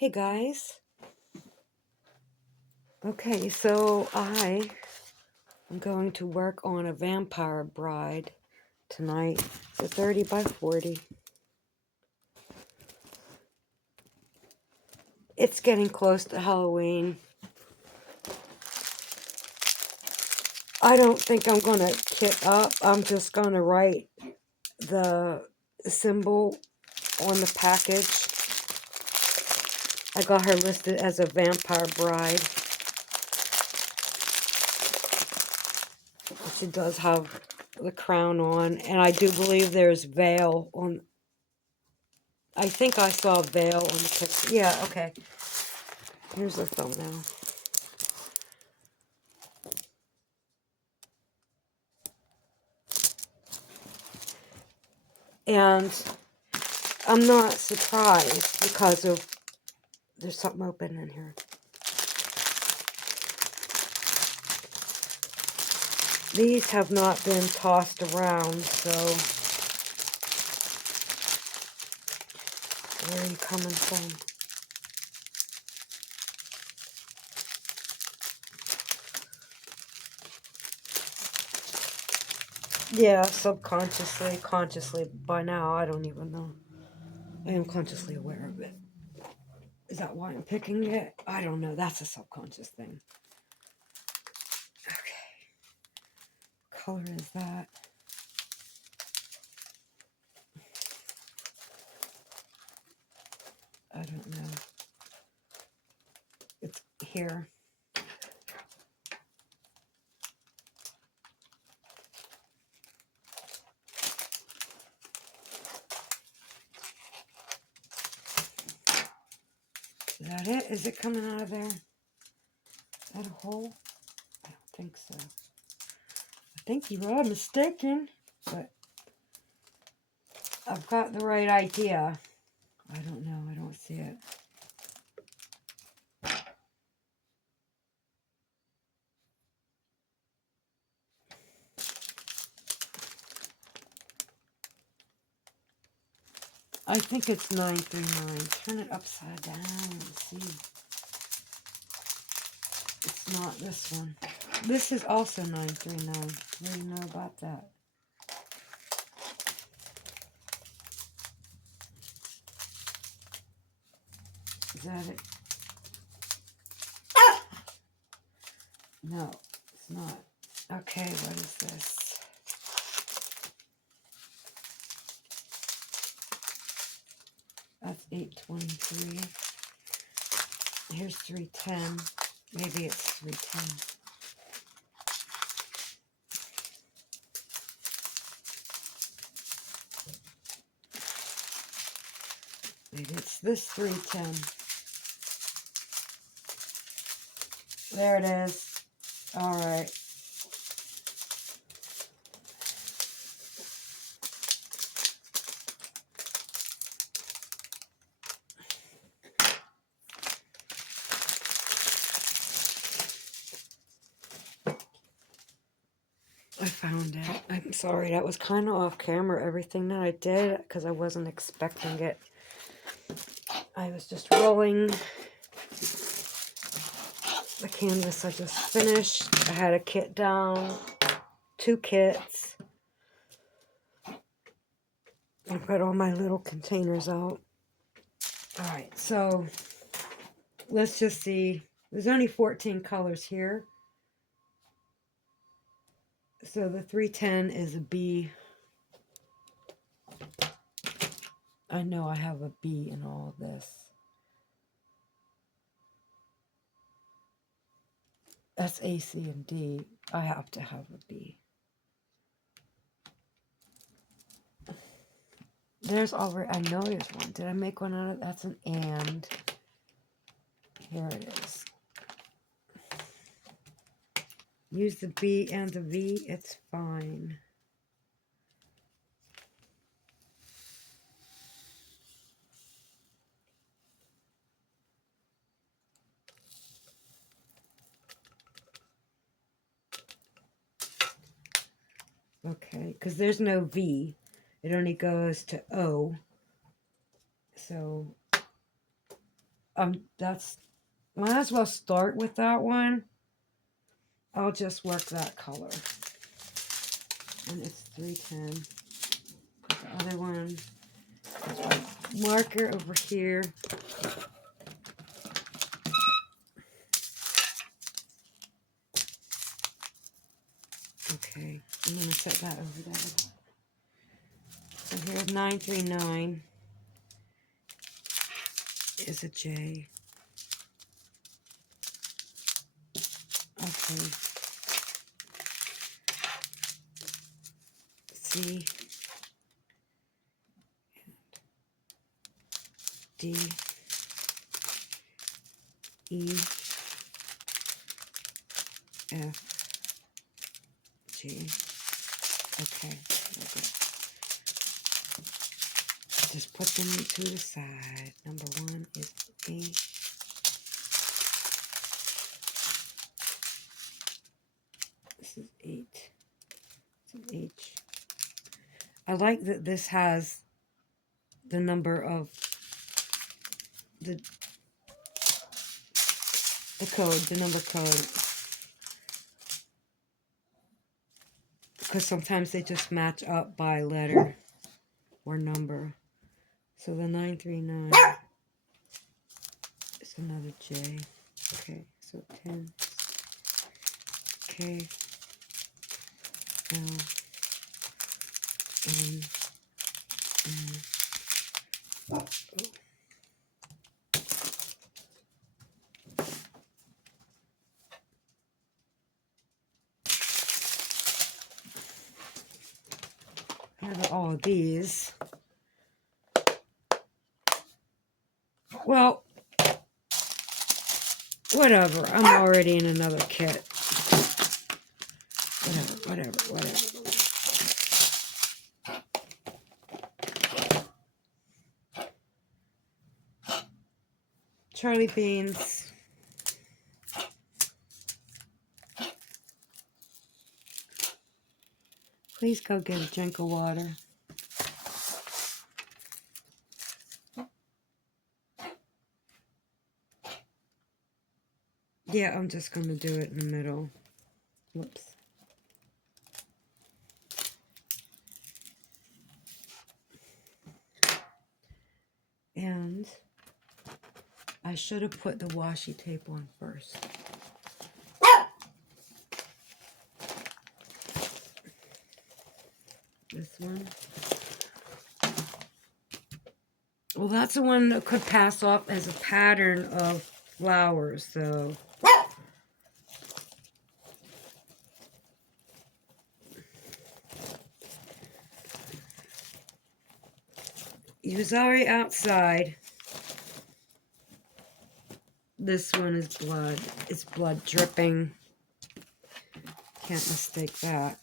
Hey guys. Okay, so I am going to work on a vampire bride tonight. It's a 30 by 40. It's getting close to Halloween. I don't think I'm going to kit up. I'm just going to write the symbol on the package. I got her listed as a vampire bride. She does have the crown on, and I do believe there's veil on. I think I saw a veil on the picture. Yeah, okay. Here's the thumbnail. And I'm not surprised because of, there's something open in here. These have not been tossed around, so where are you coming from? Yeah, subconsciously, consciously, by now, I don't even know. I am consciously aware of it. Is that why I'm picking it? I don't know. That's a subconscious thing. Okay. What color is that? I don't know. It's here. Is that it? Is it coming out of there? Is that a hole? I don't think so. I think you are mistaken, but I've got the right idea. I don't know. I don't see it. I think it's 939. Turn it upside down and see. It's not this one. This is also 939. What do you know about that? Is that it? Ah! No, it's not. Okay, what is this? That's 823. Here's 310. Maybe it's 310. Maybe it's this 310. There it is. All right. I found it. I'm sorry, that was kind of off camera, everything that I did, because I wasn't expecting it. I was just rolling the canvas I just finished. I had a kit down, 2 kits. I've got all my little containers out. Alright, so let's just see. There's only 14 colors here. So the 310 is a B. I know I have a B in all of this. That's A, C, and D. I have to have a B. There's already, I know there's one. Did I make one out of, that's an and. Here it is. Use the B and the V, it's fine. Okay, because there's no V. It only goes to O. So That's, might as well start with that one. I'll just work that color. And it's 310. Put the other one, marker over here. Okay, I'm going to set that over there. So here's 939 is a J. Okay. C. D. E. F. G. Okay. Just put them to the side. Number 1 is A. This is 8. It's an H. I like that this has the number of the code, the number code. Because sometimes they just match up by letter or number. So the 939 is another J. Okay, so 10. K. L. N. N. Oh. Have all of these. Well, whatever. I'm already in another kit. Whatever. Charlie Beans. Please go get a drink of water. Yeah, I'm just going to do it in the middle. Whoops. And I should have put the washi tape on first. This one. Well, that's the one that could pass off as a pattern of flowers, so. He was already outside. This one is blood. It's blood dripping. Can't mistake that.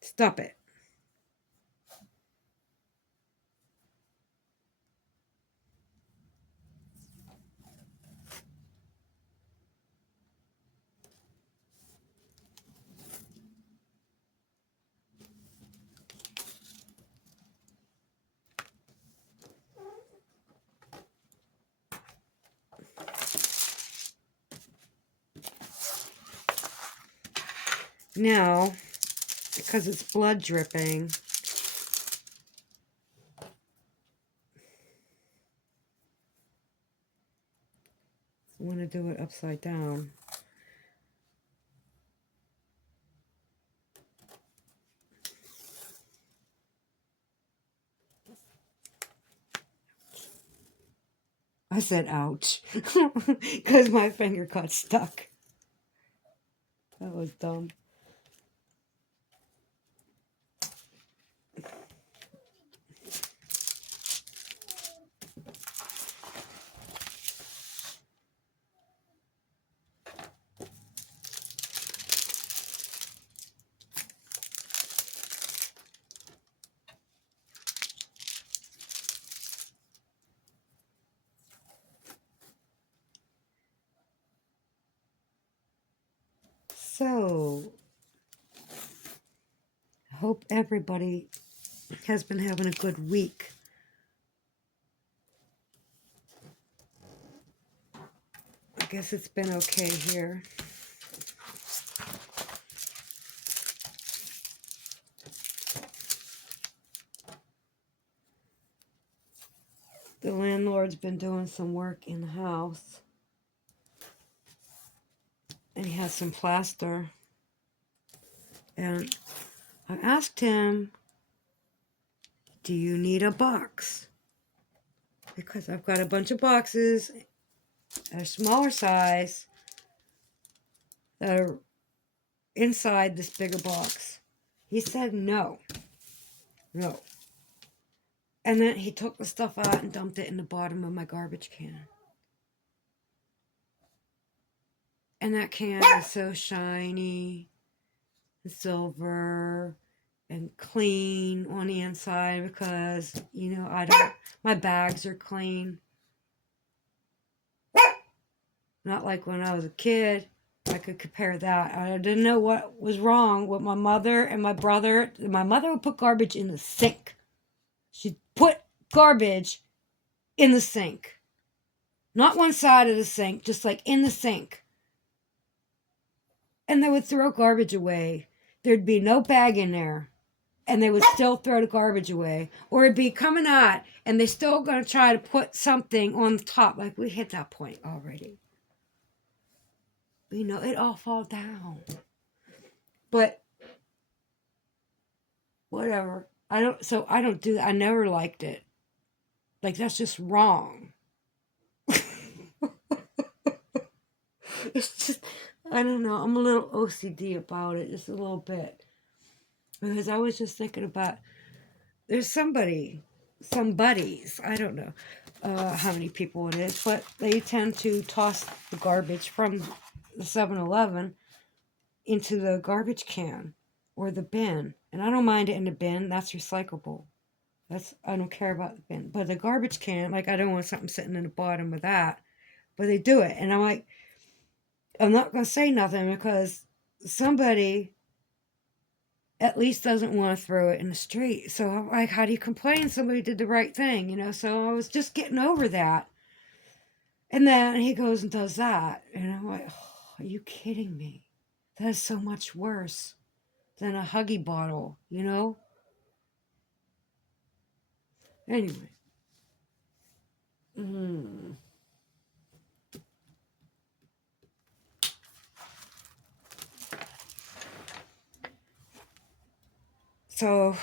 Stop it. Now, because it's blood dripping, I want to do it upside down. I said ouch, because my finger got stuck. That was dumb. So, I hope everybody has been having a good week. I guess it's been okay here. The landlord's been doing some work in the house. And he has some plaster. And I asked him, do you need a box? Because I've got a bunch of boxes at a smaller size that are inside this bigger box. He said no. No. And then he took the stuff out and dumped it in the bottom of my garbage can. And that can is so shiny and silver and clean on the inside because, you know, my bags are clean. Not like when I was a kid. I could compare that. I didn't know what was wrong with my mother and my brother. My mother would put garbage in the sink. She'd put garbage in the sink. Not one side of the sink, just like in the sink. And they would throw garbage away. There'd be no bag in there. And they would still throw the garbage away. Or it'd be coming out and they're still going to try to put something on the top. Like we hit that point already. You know, it all fall down. But whatever. I don't do that. I never liked it. Like that's just wrong. It's just, I don't know. I'm a little OCD about it, just a little bit. Because I was just thinking about, there's some buddies, I don't know how many people it is, but they tend to toss the garbage from the 7-Eleven into the garbage can or the bin. And I don't mind it in the bin. That's recyclable. I don't care about the bin. But the garbage can, like I don't want something sitting in the bottom of that. But they do it. And I'm like, I'm not going to say nothing because somebody at least doesn't want to throw it in the street. So I'm like, how do you complain? Somebody did the right thing, you know? So I was just getting over that. And then he goes and does that. And I'm like, oh, are you kidding me? That is so much worse than a Huggy bottle, you know? Anyway. So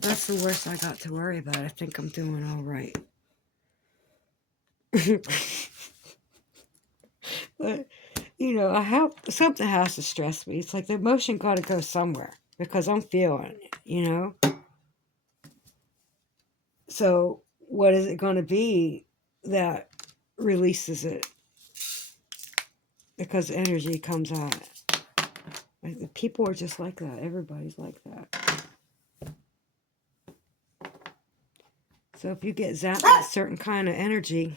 that's the worst I got to worry about. I think I'm doing all right. But, you know, something has to stress me. It's like the emotion got to go somewhere because I'm feeling it, you know? So what is it going to be that releases it? Because energy comes out. Like, the people are just like that. Everybody's like that. So if you get zapped with a certain kind of energy,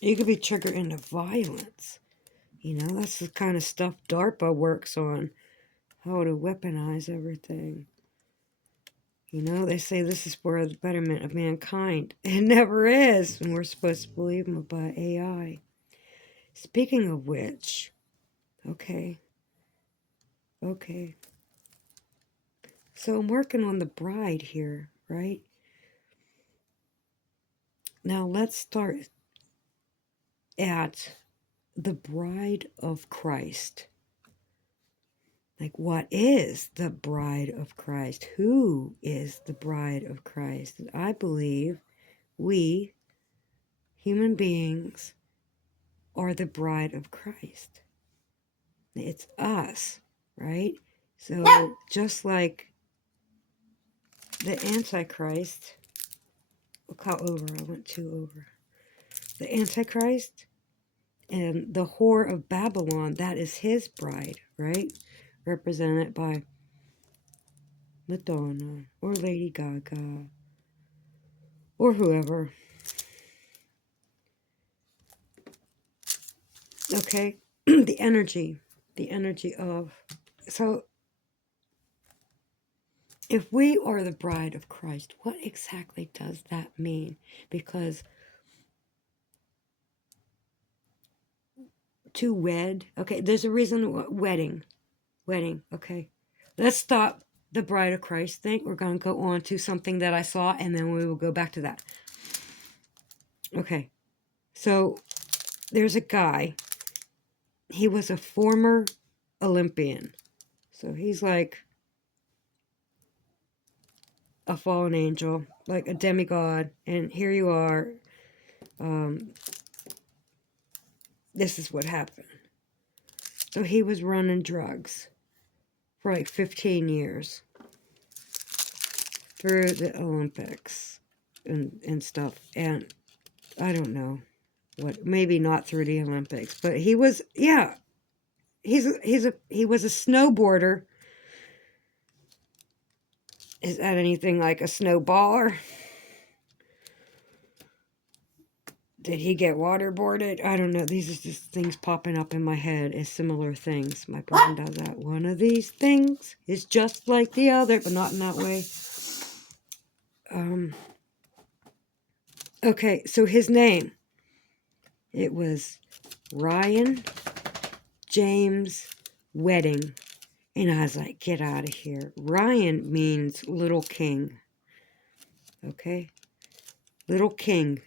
you could be triggered into violence. You know, that's the kind of stuff DARPA works on. How to weaponize everything. You know, they say this is for the betterment of mankind. It never is. And we're supposed to believe them about AI. Speaking of which, okay. So I'm working on the bride here, right? Now let's start at the bride of Christ. Like, what is the bride of Christ? Who is the bride of Christ? And I believe we, human beings, are the bride of Christ. It's us, right? So just like the Antichrist, look how over, I went 2 over. The Antichrist and the whore of Babylon, that is his bride, right? Represented by Madonna or Lady Gaga or whoever. Okay, the energy of, so if we are the bride of Christ, what exactly does that mean? Because to wed, okay, there's a reason, wedding, okay. Let's stop the bride of Christ thing. We're going to go on to something that I saw, and then we will go back to that. Okay, so there's a guy. He was a former Olympian. So he's like a fallen angel, like a demigod. And here you are. This is what happened. So he was running drugs for like 15 years through the Olympics and stuff. And I don't know what, maybe not through the Olympics, but he was, yeah, he was a snowboarder. Is that anything like a snowballer? Did he get waterboarded? I don't know. These are just things popping up in my head as similar things. My brain does that. One of these things is just like the other, but not in that way. Okay, so his name, it was Ryan James Wedding. And I was like, get out of here. Ryan means little king. Okay? Little king.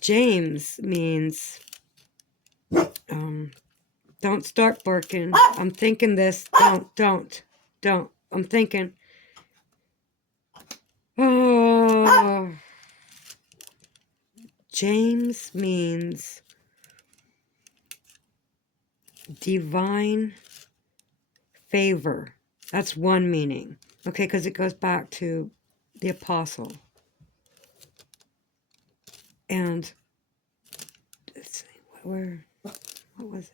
James means, don't start barking. I'm thinking this. Don't. I'm thinking. Oh. James means divine favor. That's one meaning. Okay, because it goes back to the apostle. And let's see, what was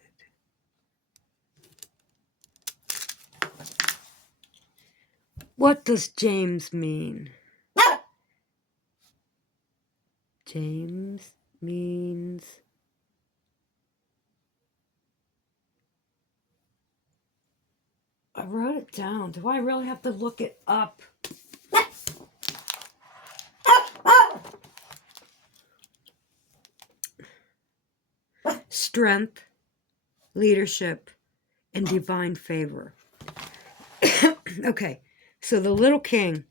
it? What does James mean? James means I wrote it down. Do I really have to look it up? Strength, leadership, and divine favor. Okay, so the little king,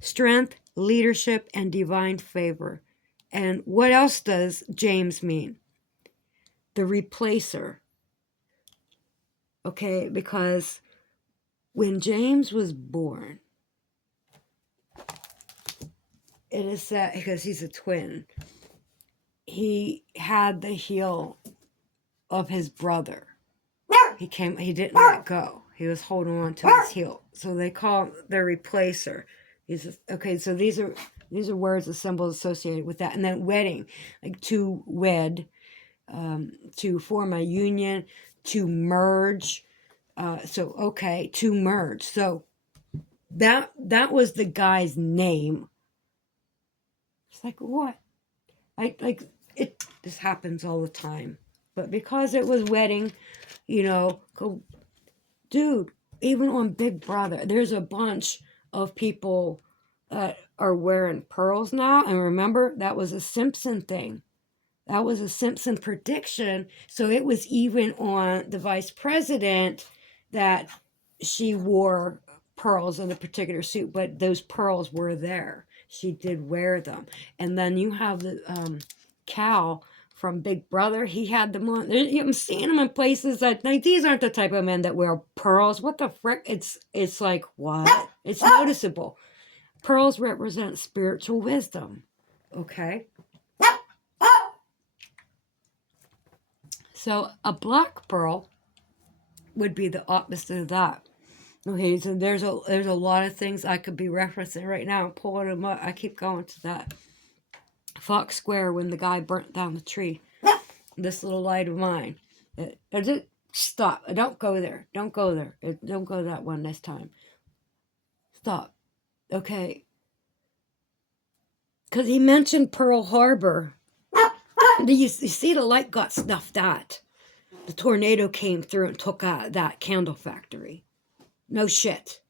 strength, leadership, and divine favor. And what else does James mean? The replacer. Okay, because when James was born, it is said, because he's a twin, he had the heel of his brother. He didn't let go. He was holding on to his heel. So they call him the replacer. Okay, so these are words, the symbols associated with that. And then wedding, like to wed, to form a union, to merge. To merge. So that was the guy's name. It's like, what? This happens all the time. But because it was wedding, dude, even on Big Brother, there's a bunch of people that are wearing pearls now. And remember, that was a Simpson thing. That was a Simpson prediction. So it was even on the vice president that she wore pearls in a particular suit, but those pearls were there. She did wear them. And then you have the Cal from Big Brother. He had them on. I'm seeing them in places that, like, these aren't the type of men that wear pearls. What the frick? It's like, what? It's noticeable. Pearls represent spiritual wisdom. Okay? So a black pearl would be the opposite of that. Okay, so there's a lot of things I could be referencing right now and pulling them up. I keep going to that Fox Square when the guy burnt down the tree. This little light of mine. Stop. Don't go there. Don't go there. Don't go that one this time. Stop. Okay. Because he mentioned Pearl Harbor. You see the light got snuffed out. The tornado came through and took out that candle factory. No shit.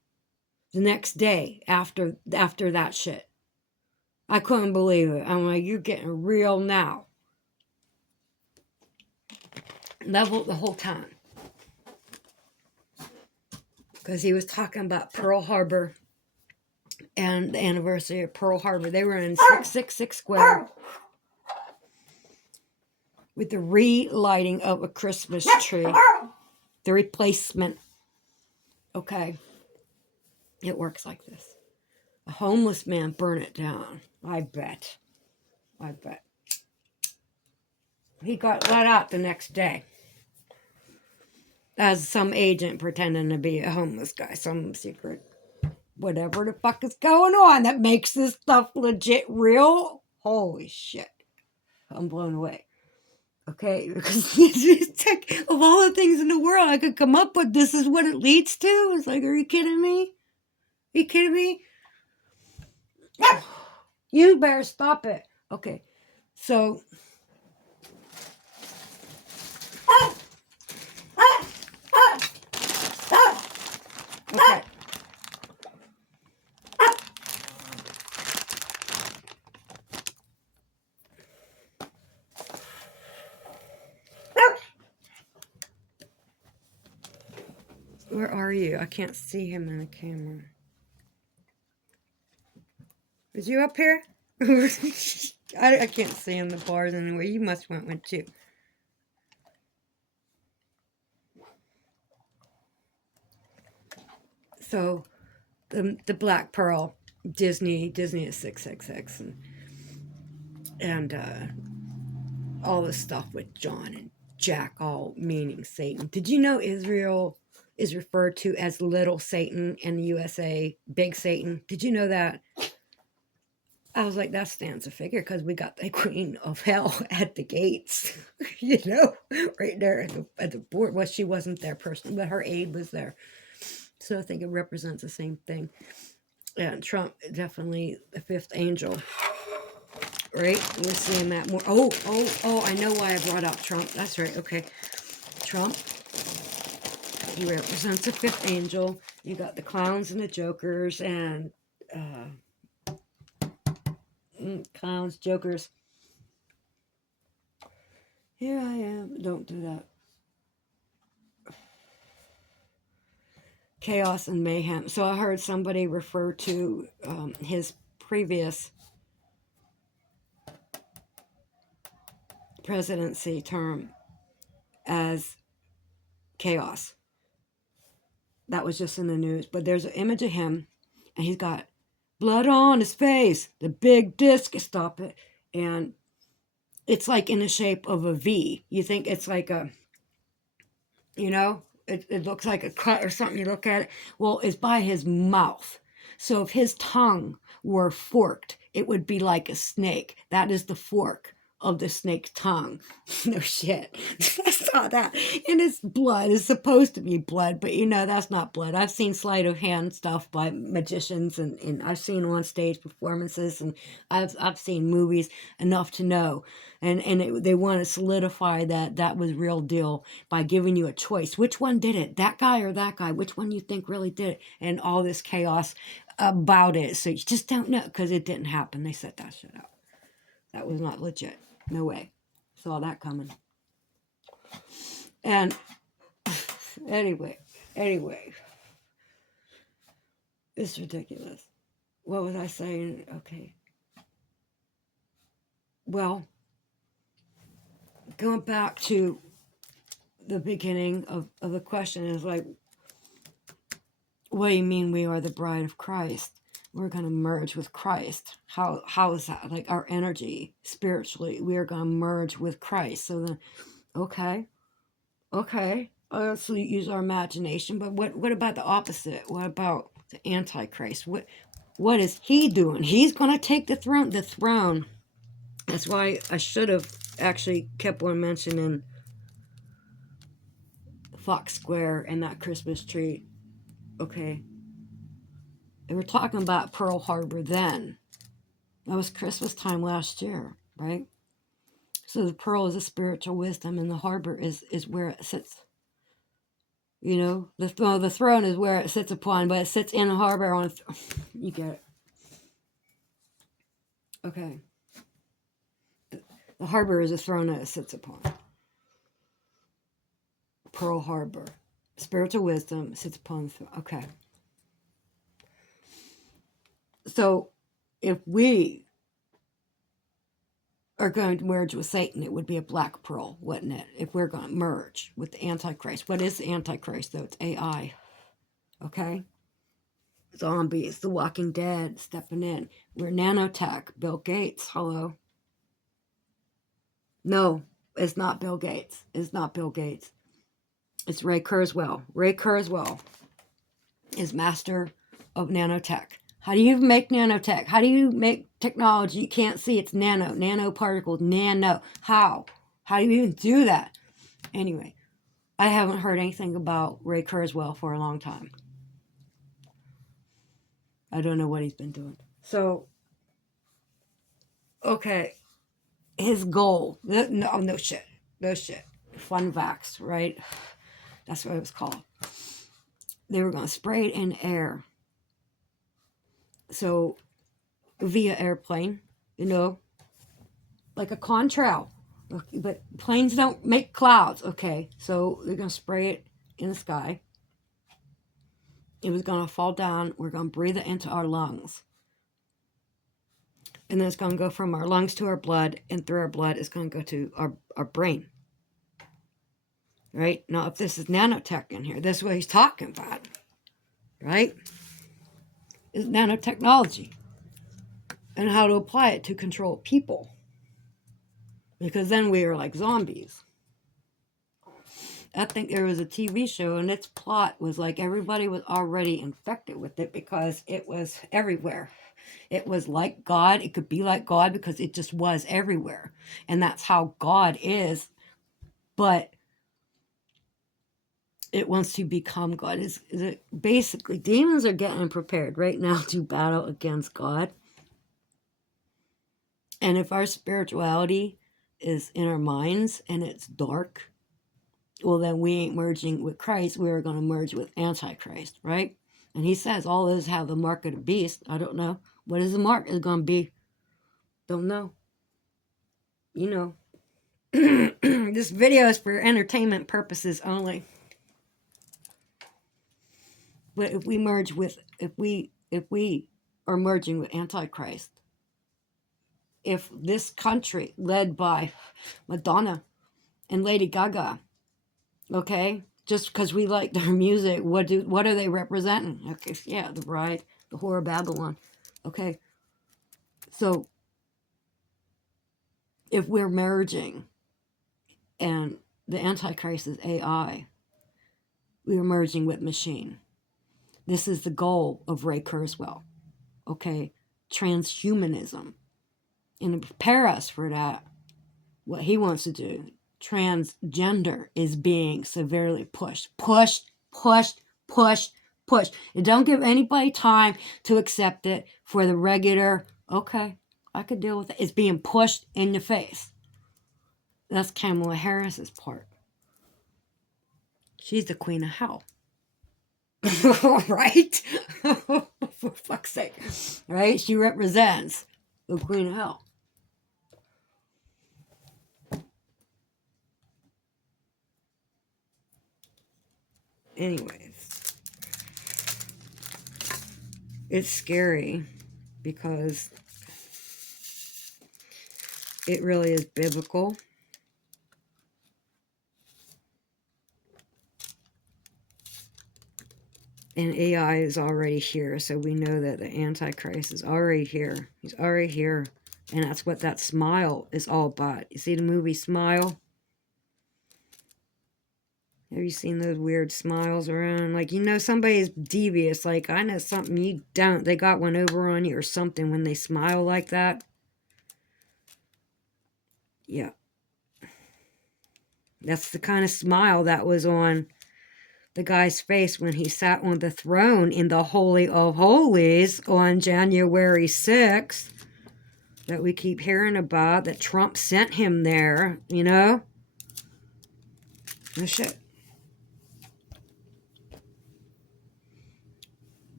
the next day after that shit. I couldn't believe it. I'm like, you're getting real now. Leveled the whole time. Because he was talking about Pearl Harbor and the anniversary of Pearl Harbor. They were in 666 Square with the relighting of a Christmas tree. The replacement. Okay. It works like this. A homeless man burned it down. I bet. He got let out the next day. As some agent pretending to be a homeless guy. Some secret whatever the fuck is going on that makes this stuff legit real. Holy shit. I'm blown away. Okay, because it's like, of all the things in the world I could come up with, this is what it leads to. It's like, are you kidding me? Are you kidding me? You better stop it. Okay, so okay. Where are you? I can't see him in the camera. Is you up here? I can't see in the bars anyway. You must want one too. So, the Black Pearl, Disney is 666, and all this stuff with John and Jack, all meaning Satan. Did you know Israel is referred to as Little Satan in the USA, Big Satan? Did you know that? I was like, that stands a figure because we got the queen of hell at the gates, you know, right there at the board. Well, she wasn't there personally, but her aide was there. So I think it represents the same thing. And Trump, definitely the fifth angel, right? We're seeing that more. Oh, I know why I brought up Trump. That's right. Okay. Trump, he represents the fifth angel. You got the clowns and the jokers and clowns, jokers. Here I am. Don't do that. Chaos and mayhem. So I heard somebody refer to his previous presidency term as chaos. That was just in the news. But there's an image of him, and he's got blood on his face, the big disc, stop it. And it's like in the shape of a V. You think it's like a, you know, it looks like a cut or something. You look at it. Well, it's by his mouth. So if his tongue were forked, it would be like a snake. That is the fork of the snake's tongue. No shit. I saw that. And it's blood. It's supposed to be blood, but you know, that's not blood. I've seen sleight of hand stuff by magicians and I've seen on stage performances and I've seen movies enough to know. And they want to solidify that was real deal by giving you a choice. Which one did it? That guy or that guy? Which one you think really did it? And all this chaos about it. So you just don't know because it didn't happen. They set that shit up. That was not legit. No way. Saw that coming. And anyway. It's ridiculous. What was I saying? Okay. Well, going back to the beginning of the question is like, what do you mean we are the bride of Christ? We're going to merge with Christ. How is that? Like our energy, spiritually, we are going to merge with Christ. So then, okay. Let's use our imagination. But what about the opposite? What about the Antichrist? What is he doing? He's going to take the throne. The throne. That's why I should have actually kept on mentioning Fox Square and that Christmas tree. Okay. They were talking about Pearl Harbor then. That was Christmas time last year, right? So the pearl is a spiritual wisdom and the harbor is where it sits. You know, the throne is where it sits upon, but it sits in a harbor on. You get it. Okay. The harbor is a throne that it sits upon. Pearl Harbor. Spiritual wisdom sits upon the throne. Okay. So if we are going to merge with Satan, it would be a black pearl, wouldn't it? If we're going to merge with the Antichrist. What is the Antichrist, though? It's AI. Okay? Zombies, the Walking Dead, stepping in. We're nanotech. Bill Gates, hello. No, it's not Bill Gates. It's not Bill Gates. It's Ray Kurzweil. Ray Kurzweil is master of nanotech. How do you make nanotech? How do you make technology you can't see? It's nanoparticles, nano. How? How do you even do that? Anyway, I haven't heard anything about Ray Kurzweil for a long time. I don't know what he's been doing. So, okay, his goal. No shit. No shit. Fun vax, right? That's what it was called. They were going to spray it in air. So, via airplane, you know, like a contrail. But planes don't make clouds, okay? So they're going to spray it in the sky. It was going to fall down. We're going to breathe it into our lungs. And then it's going to go from our lungs to our blood, and through our blood, it's going to go to our brain. Right? Now, if this is nanotech in here, this is what he's talking about. Right? Is nanotechnology. And how to apply it to control people. Because then we are like zombies. I think there was a TV show, and its plot was like everybody was already infected with it because it was everywhere. It was like God. It could be like God because it just was everywhere. And that's how God is. But it wants to become God. Is it basically, demons are getting prepared right now to battle against God. And if our spirituality is in our minds and it's dark, well, then we ain't merging with Christ. We're going to merge with Antichrist, right? And he says all those have the mark of the beast. I don't know. What is the mark is going to be? Don't know. You know. This video is for entertainment purposes only. But if we merge with, if we are merging with Antichrist, if this country led by Madonna and Lady Gaga, okay, just because we like their music, what are they representing? Okay, yeah, the bride, the whore of Babylon. Okay, so if we're merging and the Antichrist is AI, we're merging with machine. This is the goal of Ray Kurzweil. Okay, transhumanism. And to prepare us for that, what he wants to do, transgender is being severely pushed. Pushed. And don't give anybody time to accept it for the regular, okay, I could deal with it. It's being pushed in the face. That's Kamala Harris's part. She's the queen of hell. Right? For fuck's sake. Right? She represents the queen of hell. Anyways, it's scary because it really is biblical. And AI is already here, so we know that the Antichrist is already here. He's already here. And that's what that smile is all about. You see the movie Smile? Have you seen those weird smiles around? Like, you know somebody's devious. Like, I know something you don't. They got one over on you or something when they smile like that. Yeah. That's the kind of smile that was on the guy's face when he sat on the throne in the Holy of Holies on January 6th. That we keep hearing about. That Trump sent him there, you know? No shit.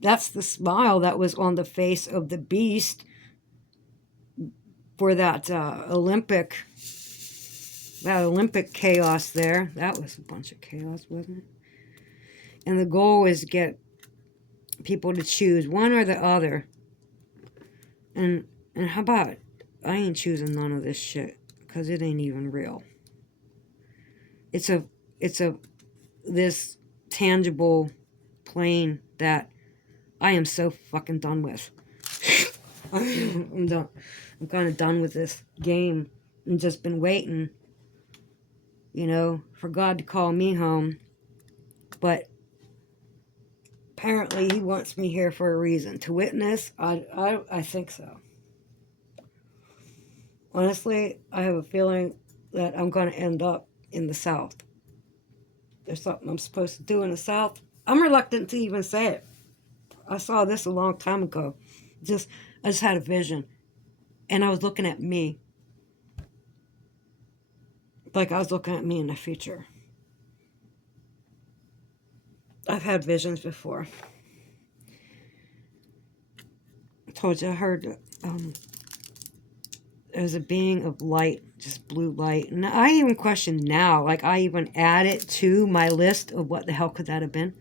that's the smile that was on the face of the beast for that Olympic chaos there. That was a bunch of chaos, wasn't it? And the goal is to get people to choose one or the other. And how about, I ain't choosing none of this shit, because it ain't even real. It's this tangible plane that I am so fucking done with. I'm done. I'm kind of done with this game and just been waiting, for God to call me home. But apparently he wants me here for a reason. To witness, I think so. Honestly, I have a feeling that I'm going to end up in the South. There's something I'm supposed to do in the South. I'm reluctant to even say it. I saw this a long time ago. I just had a vision. And I was looking at me. Like I was looking at me in the future. I've had visions before. I told you I heard there was a being of light, just blue light. And I even question now, like I even add it to my list of what the hell could that have been.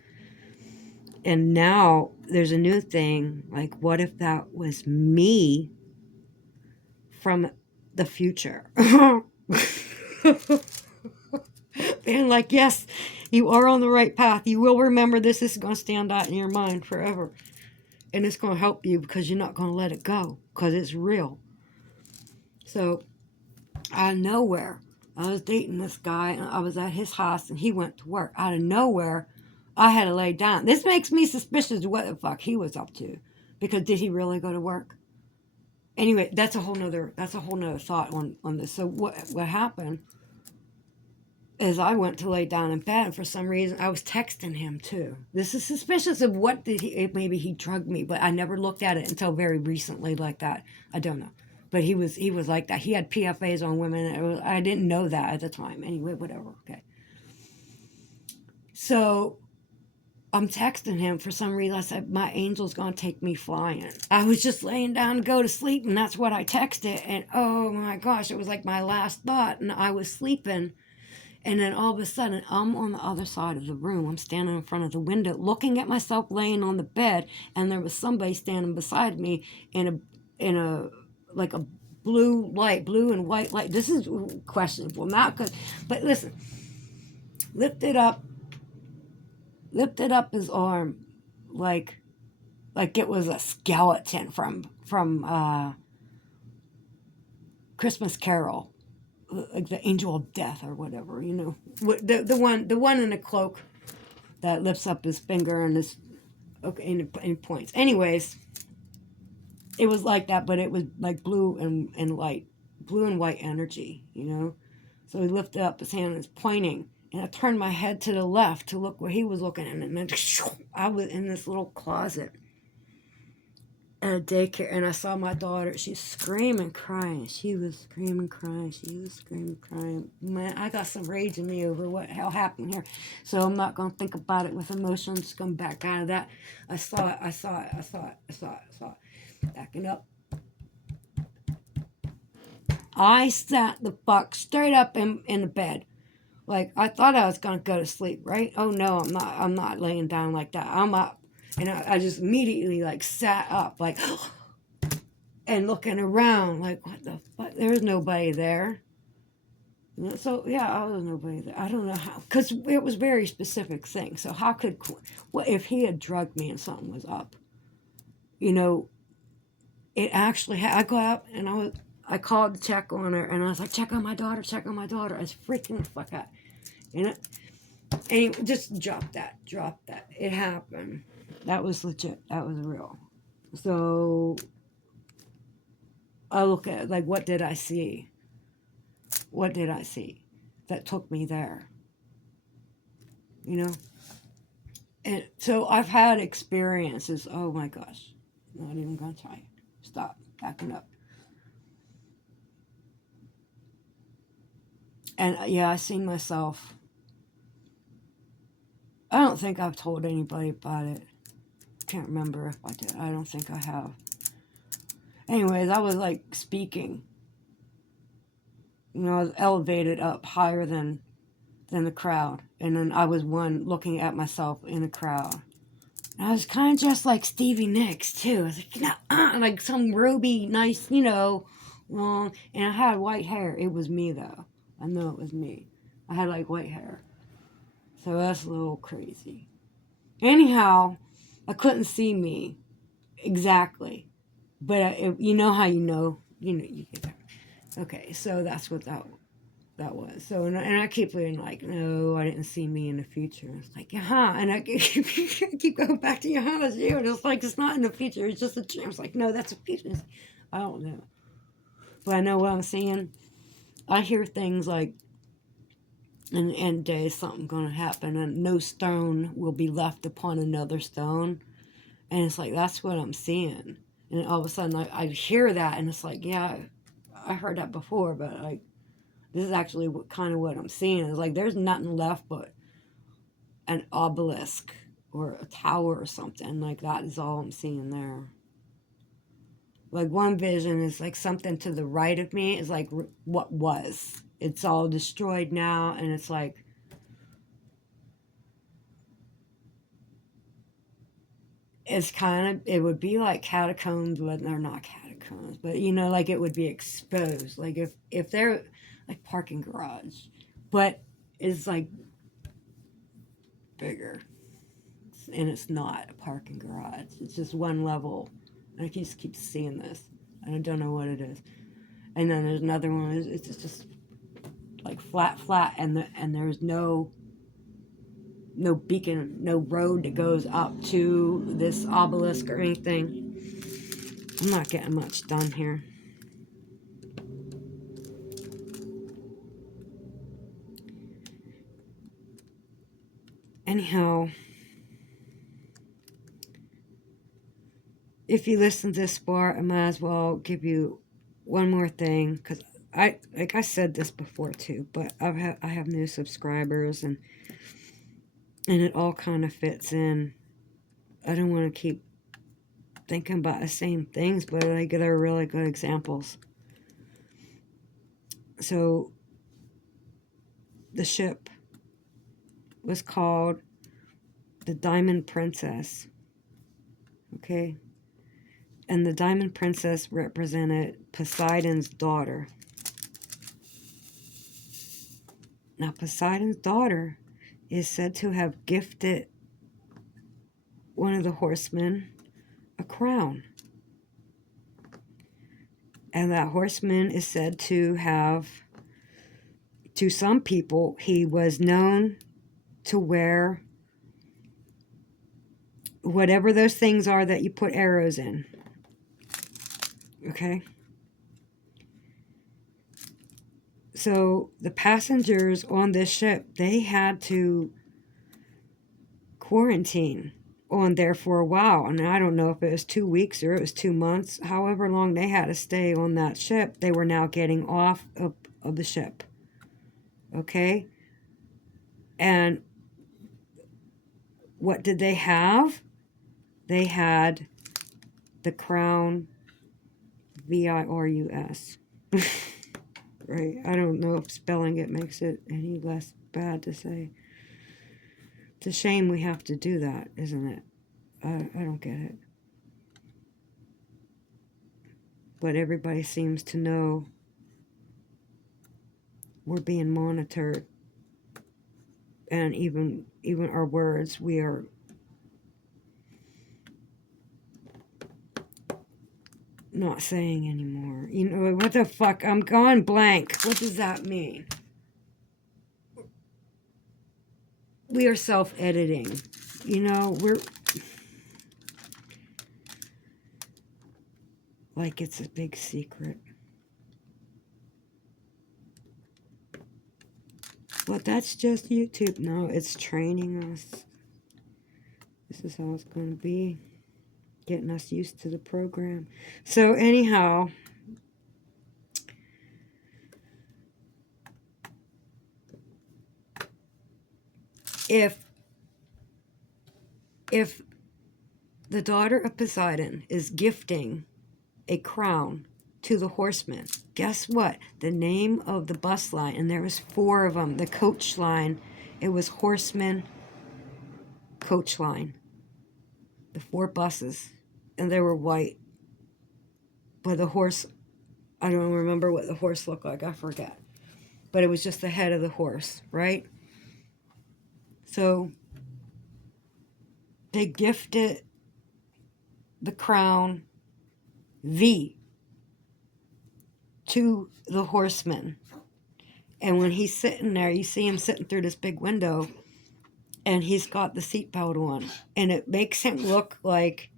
And now there's a new thing, like what if that was me from the future? And like, yes, you are on the right path. You will remember this. This is going to stand out in your mind forever. And it's going to help you because you're not going to let it go because it's real. So, out of nowhere, I was dating this guy and I was at his house and he went to work. Out of nowhere, I had to lay down. This makes me suspicious of what the fuck he was up to. Because did he really go to work? Anyway, that's a whole nother thought on this. So what happened is I went to lay down in bed, and for some reason I was texting him too. This is suspicious of what did he, maybe he drugged me, but I never looked at it until very recently like that. I don't know. But he was like that. He had PFAs on women. I didn't know that at the time. Anyway, whatever. Okay. So I'm texting him for some reason. I said, my angel's going to take me flying. I was just laying down to go to sleep, and that's what I texted. And oh my gosh, it was like my last thought, and I was sleeping. And then all of a sudden, I'm on the other side of the room. I'm standing in front of the window, looking at myself laying on the bed, and there was somebody standing beside me in a like a blue and white light. This is questionable, not good. But listen, lifted up his arm like it was a skeleton from Christmas Carol. Like the angel of death or whatever, the one in the cloak that lifts up his finger and his and points. Anyways, it was like that, but it was like blue and white energy, So he lifted up his hand and was pointing, and I turned my head to the left to look where he was looking, and then I was in this little closet at a daycare, and I saw my daughter. She's screaming, crying. She was screaming, crying. Man, I got some rage in me over what hell happened here. So I'm not going to think about it with emotion. I'm just going to back out of that. I saw it. Backing up. I sat the fuck straight up in the bed. Like, I thought I was going to go to sleep, right? Oh, no, I'm not laying down like that. I'm up. And I just immediately, like, sat up, like, and looking around, like, what the fuck? There's nobody there. So, yeah, there was nobody there. I don't know how, because it was very specific thing. So how could, what if he had drugged me and something was up? It actually, I go out and I called to check on her, and I was like, check on my daughter. I was freaking the fuck out. And just drop that. It happened. That was legit. That was real. So I look at, like, what did I see? That took me there? And so I've had experiences. Oh my gosh. I'm not even going to try. Stop. Backing up. And yeah, I seen myself. I don't think I've told anybody about it. can't remember if I did. I don't think I have. Anyways, I was like speaking. You know, I was elevated up higher than the crowd. And then I was one looking at myself in the crowd. And I was kind of dressed like Stevie Nicks, too. I was like, like some ruby, nice, long. And I had white hair. It was me, though. I know it was me. I had like white hair. So that's a little crazy. Anyhow, I couldn't see me exactly. But you know how you get that. Okay, so that's what that was. So, and I keep being like, no, I didn't see me in the future. It's like, and I keep going back to, it's you. And it's like, it's not in the future. It's just a dream. It's like, no, that's a future. I don't know. But I know what I'm seeing. I hear things like, in the end day, something going to happen, and no stone will be left upon another stone. And it's like, that's what I'm seeing. And all of a sudden, I hear that, and it's like, yeah, I heard that before, but like, this is actually kind of what I'm seeing. It's like there's nothing left but an obelisk or a tower or something. Like that is all I'm seeing there. Like one vision is like something to the right of me is like what was. It's all destroyed now, and it's like it would be like catacombs, but they're not catacombs. But like it would be exposed. Like if they're like parking garage, but it's like bigger, and it's not a parking garage. It's just one level, and I just keep seeing this, and I don't know what it is. And then there's another one. It's just like flat, and there's no beacon, no road that goes up to this obelisk or anything. I'm not getting much done here. Anyhow, if you listen this far, I might as well give you one more thing, because I said this before too, but I have new subscribers, and it all kind of fits in. I don't want to keep thinking about the same things, but I get are really good examples. So the ship was called the Diamond Princess. Okay? And the Diamond Princess represented Poseidon's daughter. Now, Poseidon's daughter is said to have gifted one of the horsemen a crown. And that horseman is said to have, to some people, he was known to wear whatever those things are that you put arrows in. Okay? So the passengers on this ship, they had to quarantine on there for a while. And I don't know if it was 2 weeks or it was 2 months. However long they had to stay on that ship, they were now getting off of the ship. Okay? And what did they have? They had the crown, Virus. Right? I don't know if spelling it makes it any less bad to say. It's a shame we have to do that, isn't it? I don't get it. But everybody seems to know we're being monitored. And even our words, we are not saying anymore. What the fuck? I'm gone blank. What does that mean? We are self-editing. We're like it's a big secret. But that's just YouTube. No, it's training us. This is how it's going to be. Getting us used to the program. So anyhow, if the daughter of Poseidon is gifting a crown to the horsemen. Guess what? The name of the bus line, and there was 4 of them, the coach line, it was Horseman Coach Line. The 4 buses, and they were white. But the horse, I don't remember what the horse looked like, I forget. But it was just the head of the horse, right? So they gifted the crown V to the horseman. And when he's sitting there, you see him sitting through this big window, and he's got the seatbelt on. And it makes him look like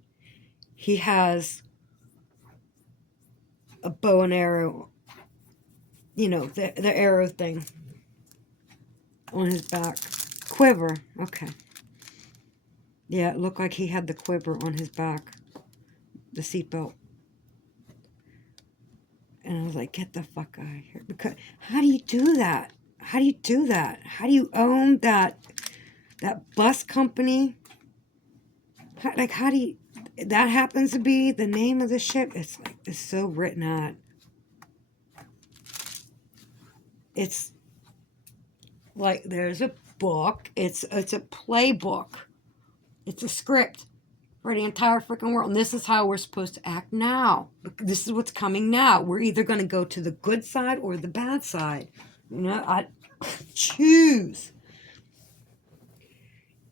he has a bow and arrow, you know, the arrow thing on his back. Quiver, okay. Yeah, it looked like he had the quiver on his back, the seatbelt. And I was like, get the fuck out of here. Because how do you do that? How do you do that? How do you own that bus company? How do you... That happens to be the name of the ship. It's like, it's so written out. It's like there's a book. It's a playbook. It's a script for the entire freaking world. And this is how we're supposed to act now. This is what's coming now. We're either going to go to the good side or the bad side. You know, I choose.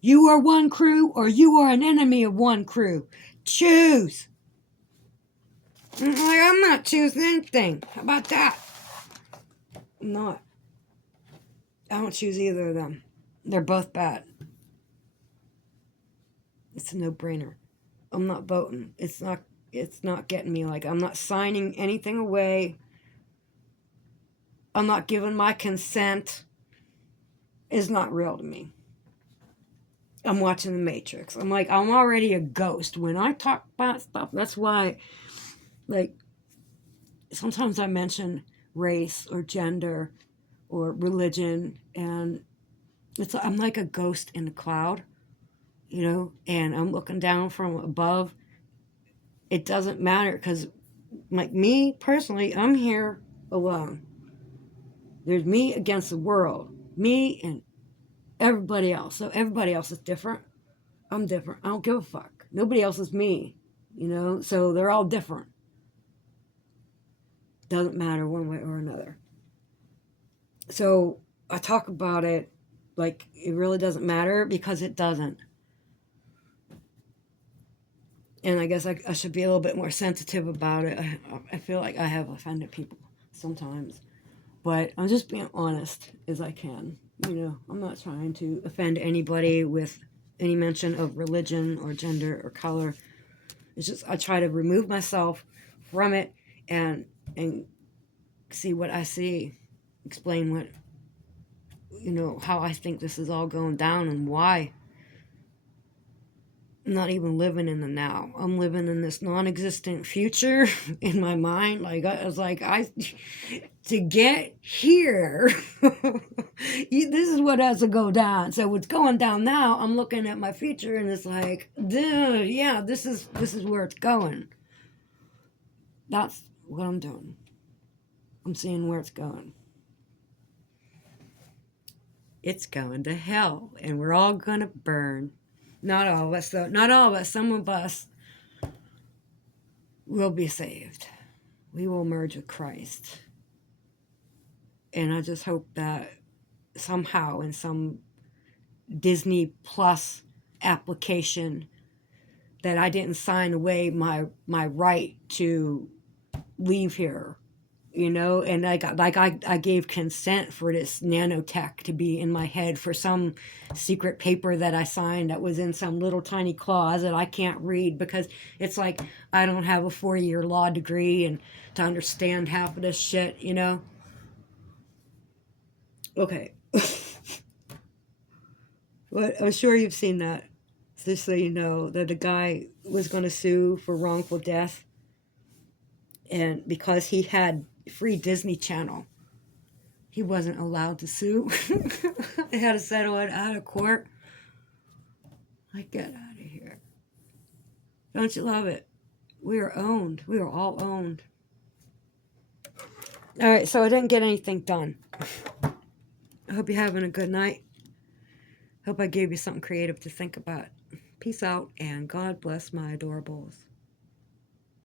You are one crew or you are an enemy of one crew. Choose. I'm not choosing anything. How about that? I'm not. I don't choose either of them. They're both bad. It's a no-brainer. I'm not voting. It's not getting me. Like, I'm not signing anything away. I'm not giving my consent. It's not real to me. I'm watching The Matrix. I'm like, I'm already a ghost. When I talk about stuff, that's why, like, sometimes I mention race or gender or religion, and I'm like a ghost in a cloud, you know, and I'm looking down from above. It doesn't matter, because, like, me personally, I'm here alone. There's me against the world, me and everybody else. So everybody else is different. I'm different. I don't give a fuck. Nobody else is me, you know, so they're all different. Doesn't matter one way or another. So I talk about it like it really doesn't matter, because it doesn't. And I guess I should be a little bit more sensitive about it. I feel like I have offended people sometimes. But I'm just being honest as I can. You know, I'm not trying to offend anybody with any mention of religion or gender or color. It's just I try to remove myself from it and see what I see, explain what, you know, how I think this is all going down and why. I'm not even living in the now. I'm living in this non-existent future in my mind. Like, I was like, to get here, this is what has to go down. So what's going down now, I'm looking at my future, and it's like, dude, yeah, this is where it's going. That's what I'm doing. I'm seeing where it's going. It's going to hell, and we're all gonna burn. Not all of us, though. Not all of us. Some of us will be saved. We will merge with Christ. And I just hope that somehow in some Disney Plus application that I didn't sign away my right to leave here. You know, and I gave consent for this nanotech to be in my head for some secret paper that I signed that was in some little tiny clause that I can't read, because it's like I don't have a 4-year law degree and to understand half of this shit, you know? Okay. But I'm sure you've seen that. Just so you know, that a guy was going to sue for wrongful death, and because he had free Disney Channel, he wasn't allowed to sue. They had to settle it out of court. Like, get out of here. Don't you love it? We are owned. We are all owned. All right, so I didn't get anything done. I hope you're having a good night. Hope I gave you something creative to think about. Peace out, and God bless my adorables.